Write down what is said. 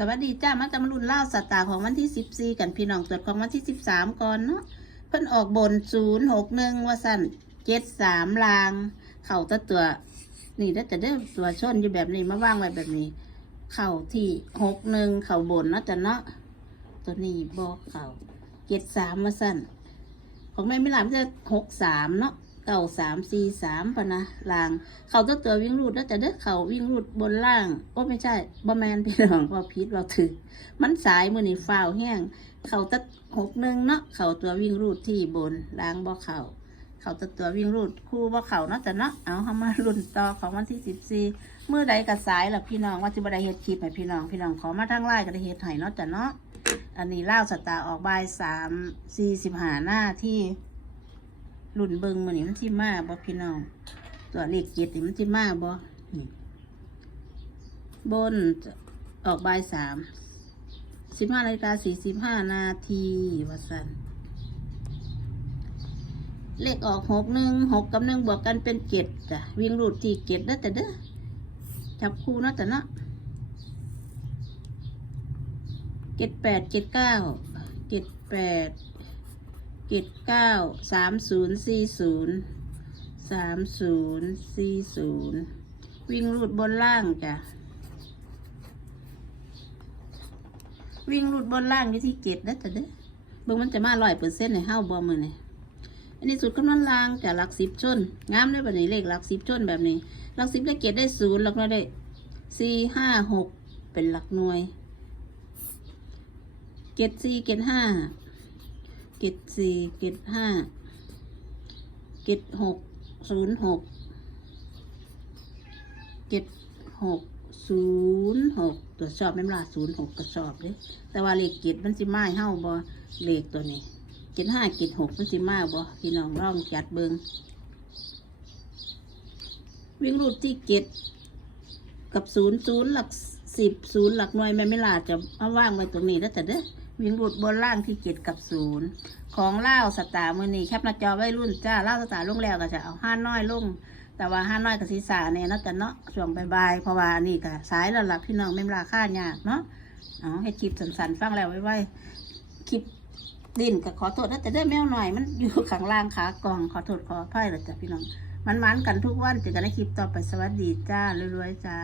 สวัสดีจ้ามาจะมารุ่นเล่าสตาร์ของวันที่สิบสี่กันพี่น้องตรวจของวันที่สิบสามก่อนเนาะเพิ่นออกบนศูนย์หกหนึ่งว่าสั่นเจ็ดสามลาง เข่าตะตัวนี่แล้วจะได้ตัวชนอยู่แบบนี้มาว่างไว้แบบนี้ เข่าที่หกหนึ่งเข่าบนเนาะจ้ะเนาะตัวนี้บอกเข่าเจ็ดสามมาสั่นของแม่ไม่หลามจะหกสามเนาะ เก่าสามสี่สามปะนะลาง เขาตัวตัววิ่งรูดแล้วจะเด้อเขาวิ่งรูดบนล่างโอ้ไม่ใช่บ่แมนพี่น้องว่าพิษเราถือมันสายมือนี่ฟ้าวแห้ง เขาตัดหกหนึ่งเนาะเขาตัววิ่งรูดที่บนล่างบ่เขาเขาตัดตัววิ่งรูดคู่บ่เขาเนาะแต่เนาะเอาเข้ามารุ่นต่อของวันที่สิบสี่เมื่อใดกระสายล่ะพี่น้องว่าจะบ่ได้เฮ็ดคลิปให้พี่น้องพี่น้องขอมาทางไลน์ก็ได้เฮ็ดให้เนาะแต่เนาะอันนี้เล่าสตาออกบ่ายสามสี่สิบห้าหน้าที่ รุ่นเบิงมือนี่มันที่มาบ่พี่น้อง ตัวเลขเจ็ดนี่มันจะมาบ่นี่บนออกบ่ายสามสิบห้านาฬิกาสี่สิบห้านาทีวัสันเลขออกหกหนึ่งหกกับหนึ่งบวกกันเป็นเจ็ดจ้ะวิ่งรูดที่เจ็ดได้แต่เด้อจับคู่นะแต่เนาะเจ็ดแปดเจ็ดเก้าเจ็ดแปด เจ็ดเก้าสามศูนย์สี่ศูนย์สามศูนย์สี่ศูนย์วิ่งรูดบนล่างจ้ะ วิ่งรูดบนล่างอยู่ที่เกตได้แต่เด้เบิ่งมันจะมาร้อยเปอร์เซ็นต์ในห้าบอมือนี่อันนี้สุดคำนวณล่างจะหลักสิบชนงามได้แบบนี้เลขหลักสิบชนแบบนี้ หลักสิบได้เกตได้ศูนย์หลักหน่วยได้สี่ห้าหกเป็นหลักหน่วยเกตสี่เกตห้า เกตสี่เกตห้าเกตหกศูนย์หกเจ็ดหกศูนย์หกตรวจสอบไม่มลาศูนย์หกกระสอบเลยแต่ว่าเลขเจ็ดมันสิมาให้าบ่เลขตัวนี้เจ็ดห้าเจ็ดหกมันสิมาบ่พี่น้องลองจัดเบิงวิ่งรูดที่เจ็ดกับศูนย์ศูนย์หลักสิบศูนย์หลักหน่วยแม่ไม่ลาจะเอาว่างไว้ตรงนี้แล้วแต่เด้อ วิ่งรูดบนล่างที่เจ็ดกับศูนย์ของเล่าสตาร์มือนี้แคปหน้าจอไว้รุ่นจ้าเล่าสตาร์ลงแล้วก็จะเอาห้าน้อยลง แต่ว่าห้าน้อยกับศีรษะเนี่ยนาะแต่เนาะช่วงบายๆเพราะว่านี่ก็สายแล้วหลับพี่น้องไม่ราคายากเนาะเอาให้คลิปสันๆฟังแล้วไว้ไว้คลิปดินก็ขอโทษนะแต่ได้แมวหน่อยมันอยู่ข้างล่างขากองขอโทษขออภัยเลยจ้ะพี่น้องมันมันๆกันทุกวันเจอกันในคลิปต่อไปสวัสดีจ้ารวยๆจ้า